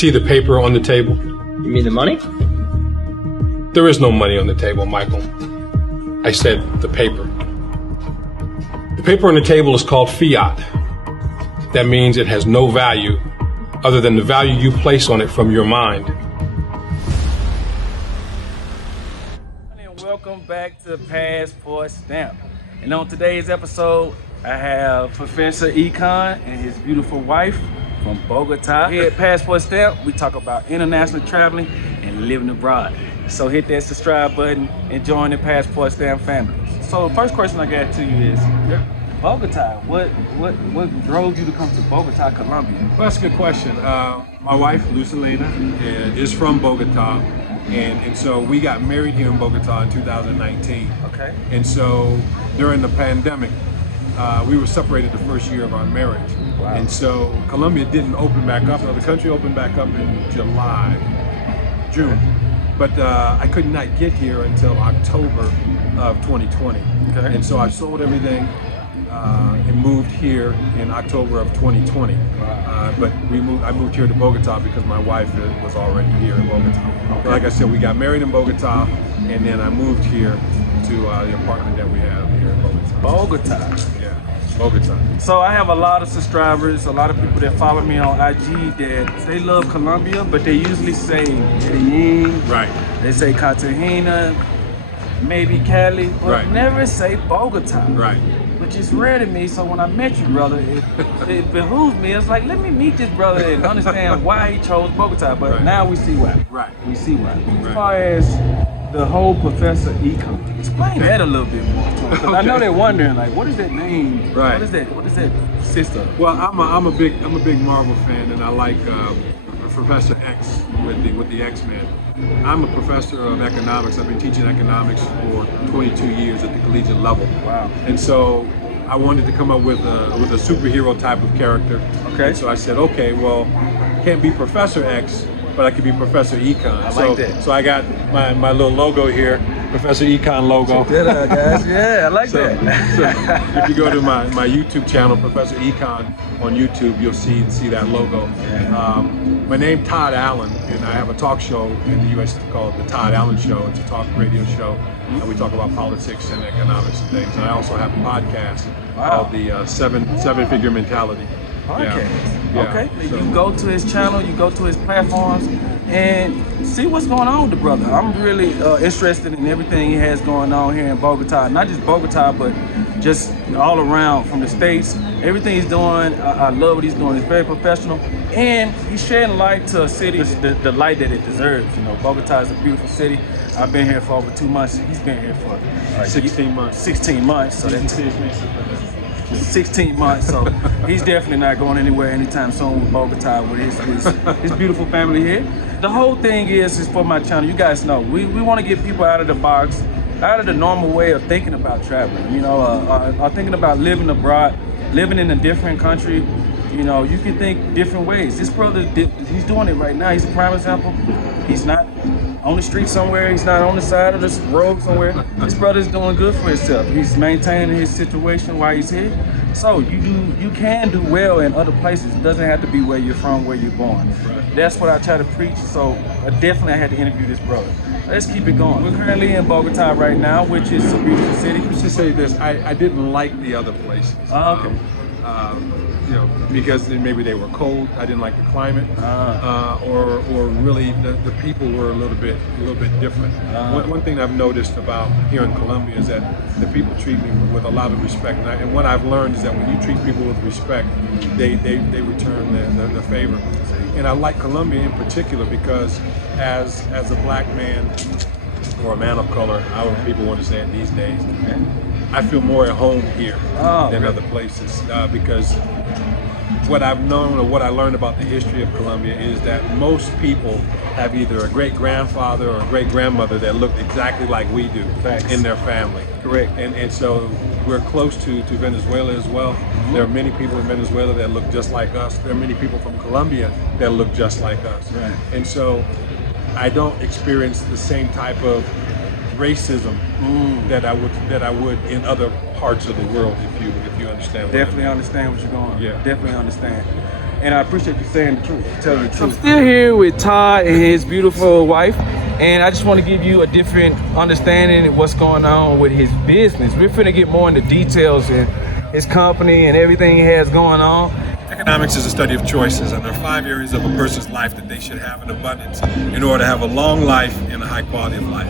see the paper on the table? You mean the money? There is no money on the table, Michael. I said the paper. The paper on the table is called fiat. That means it has no value other than the value you place on it from your mind. And welcome back to Passport Stamp. And on today's episode, I have Professor Econ and his beautiful wife from Bogota. Here at Passport Stamp, we talk about international traveling and living abroad. So hit that subscribe button and join the Passport Stamp family. So the first question I got to you is, Bogota, what drove you to come to Bogota, Colombia? Well, that's a good question. My wife, Lucelina, is from Bogota, and so we got married here in Bogota in 2019. Okay. And so during the pandemic, we were separated the first year of our marriage. Wow. And so Colombia didn't open back up. The country opened back up in June. But I could not get here until October of 2020. Okay. And so I sold everything and moved here in October of 2020. But I moved here to Bogota because my wife was already here in Bogota. Okay. Like I said, we got married in Bogota, and then I moved here to the apartment that we have here in Bogota. Bogota. Yeah, Bogota. So I have a lot of subscribers, a lot of people that follow me on IG that they love Colombia, but they usually say Medellin, Right. they say Cartagena, maybe Cali, but Right. never say Bogota. Right. Which is rare to me, so when I met you, brother, it behooves me. It's like, let me meet this brother and understand why he chose Bogota, but Right. now we see why. Right. We see why. Right. As far as the whole Professor Econ, explain that a little bit more to them, because I know they're wondering, like, what is that name? Right. What is that sister? Well, I'm a big Marvel fan, and I like Professor X with the X-Men. I'm a professor of economics. I've been teaching economics for 22 years at the collegiate level. Wow. And so I wanted to come up with a superhero type of character. Okay. And so I said, okay, well, can't be Professor X, but I could be Professor Econ. I like that. So I got my little logo here, Professor Econ logo. Check that out, guys. Yeah, I like that. So if you go to my YouTube channel, Professor Econ on YouTube, you'll see that logo. My name Todd Allen, and I have a talk show in the U.S. called the Todd Allen Show. It's a talk radio show. We talk about politics and economics and things. And I also have a podcast called the Seven Figure Mentality. Okay. Yeah. Okay. So- You go to his channel, you go to his platforms, and see what's going on with the brother. I'm really interested in everything he has going on here in Bogota. Not just Bogota, but just all around from the States. Everything he's doing, I love what he's doing. He's very professional, and he's shedding light to a city, the light that it deserves. You know, Bogota is a beautiful city. I've been here for over 2 months. He's been here for 16 months. 16 months. So that's 16 months, so he's definitely not going anywhere anytime soon with Bogota with his beautiful family here. The whole thing is for my channel. You guys know we want to get people out of the box, out of the normal way of thinking about traveling. You know, are thinking about living abroad, living in a different country. You know, you can think different ways. This brother, he's doing it right now. He's a prime example. He's not on the street somewhere. He's not on the side of the road somewhere. This brother's doing good for himself. He's maintaining his situation while he's here. So you can do well in other places. It doesn't have to be where you're from, where you're born. Right. That's what I try to preach. So I had to interview this brother. Let's keep it going. We're currently in Bogota right now, which is a beautiful city. Let's just say this: I didn't like the other places. Okay. You know, because maybe they were cold. I didn't like the climate, or really the people were a little bit different. One thing I've noticed about here in Colombia is that the people treat me with a lot of respect, and what I've learned is that when you treat people with respect, they return the favor. And I like Colombia in particular because as a black man or a man of color, however people want to say it these days, I feel more at home here than other places because what I've known or what I learned about the history of Colombia is that most people have either a great-grandfather or a great-grandmother that looked exactly like we do in their family. Correct. And so we're close to Venezuela as well. There are many people in Venezuela that look just like us. There are many people from Colombia that look just like us. Right. And so I don't experience the same type of racism that I would in other parts of the world, if you understand. Definitely understand what you're going. Yeah. Definitely understand. and I appreciate you saying the truth, telling the truth. I'm still here with Todd and his beautiful wife, and I just want to give you a different understanding of what's going on with his business. We're finna get more into details in his company and everything he has going on. Economics is a study of choices, and there are 5 areas of a person's life that they should have in abundance in order to have a long life and a high quality of life.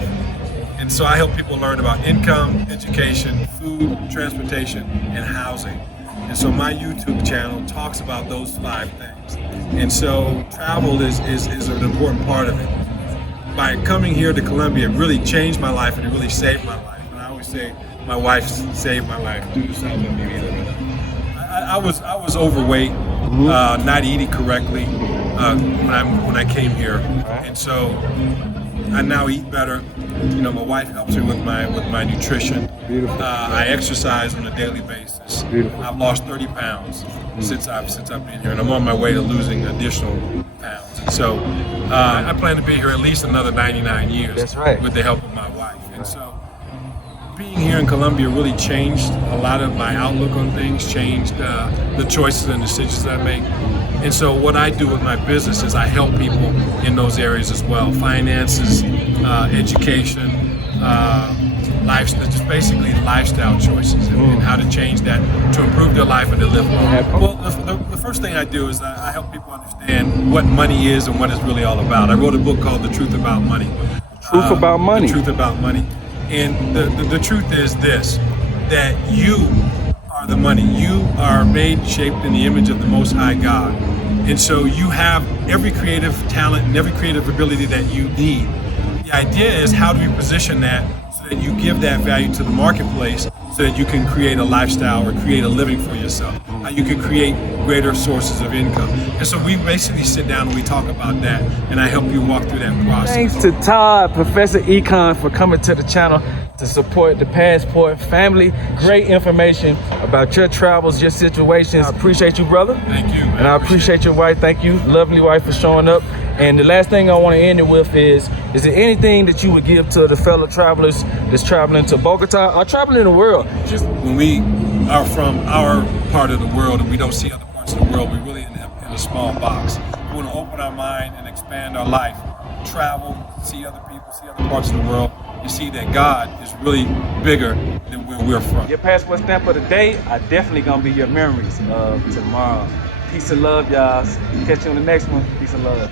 And so I help people learn about income, education, food, transportation, and housing. And so my YouTube channel talks about those 5 things. And so travel is an important part of it. By coming here to Colombia, it really changed my life and it really saved my life. And I always say my wife saved my life. Do the same with me either. I was overweight, not eating correctly when I came here, and so I now eat better. You know, my wife helps me with my nutrition. Beautiful. I exercise on a daily basis. Beautiful. I've lost 30 pounds since I've been here, and I'm on my way to losing additional pounds. And so I plan to be here at least another 99 years. That's right. With the help of my wife, and so. Being here in Colombia really changed a lot of my outlook on things, changed the choices and decisions I make. And so what I do with my business is I help people in those areas as well. Finances, education, lifestyle, just basically lifestyle choices and how to change that to improve their life and to live long. Well, the first thing I do is I help people understand what money is and what it's really all about. I wrote a book called The Truth About Money. Truth About Money. The Truth About Money. And the truth is this, that you are the money. You are made, shaped in the image of the Most High God. And so you have every creative talent and every creative ability that you need. The idea is how do we position that so that you give that value to the marketplace so that you can create a lifestyle or create a living for yourself. How you can create greater sources of income. And so we basically sit down and we talk about that, and I help you walk through that process. Thanks to Todd, Professor Econ, for coming to the channel to support the Passport family. Great information about your travels, your situations. I appreciate you, brother. Thank you. And I appreciate your wife. Thank you, lovely wife, for showing up. And the last thing I want to end it with is there anything that you would give to the fellow travelers that's traveling to Bogota or traveling the world? Just when we are from our part of the world and we don't see other parts of the world, we really end up in a small box. We want to open our mind and expand our life, travel, see other people, see other parts of the world, and see that God is really bigger than where we're from. Your passport stamp of the day are definitely going to be your memories of tomorrow. Peace and love, y'all. Catch you on the next one. Peace and love.